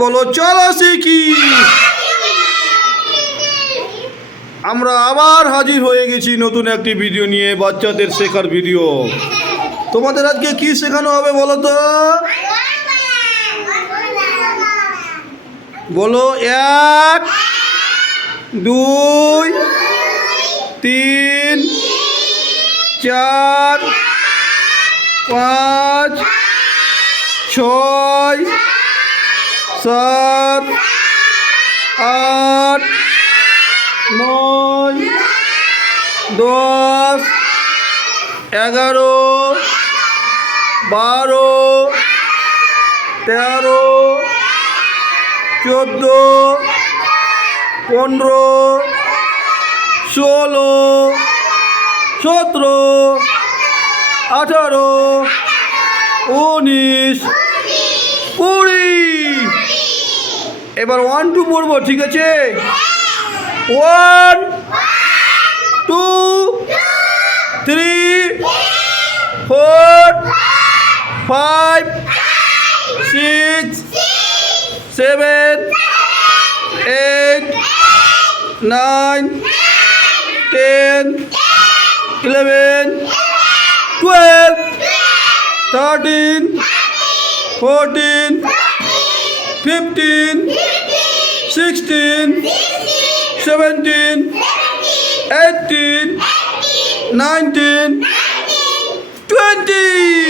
বলো চলো শিখি। আমরা আবার হাজির হয়ে গেছি নতুন একটি ভিডিও নিয়ে, বাচ্চাদের শেখার ভিডিও। তোমাদের আজকে কি শেখানো হবে বলো তো? বলো 1 2 3 4 5 6 7 8 9 10 11 12 13 14 15 16 17 18 19 20। এবার 1 2 পড়বো, ঠিক আছে? 1 2 3 4 5 6 7 8 9 10 11 12 13 14 15 16 17 18 19 20।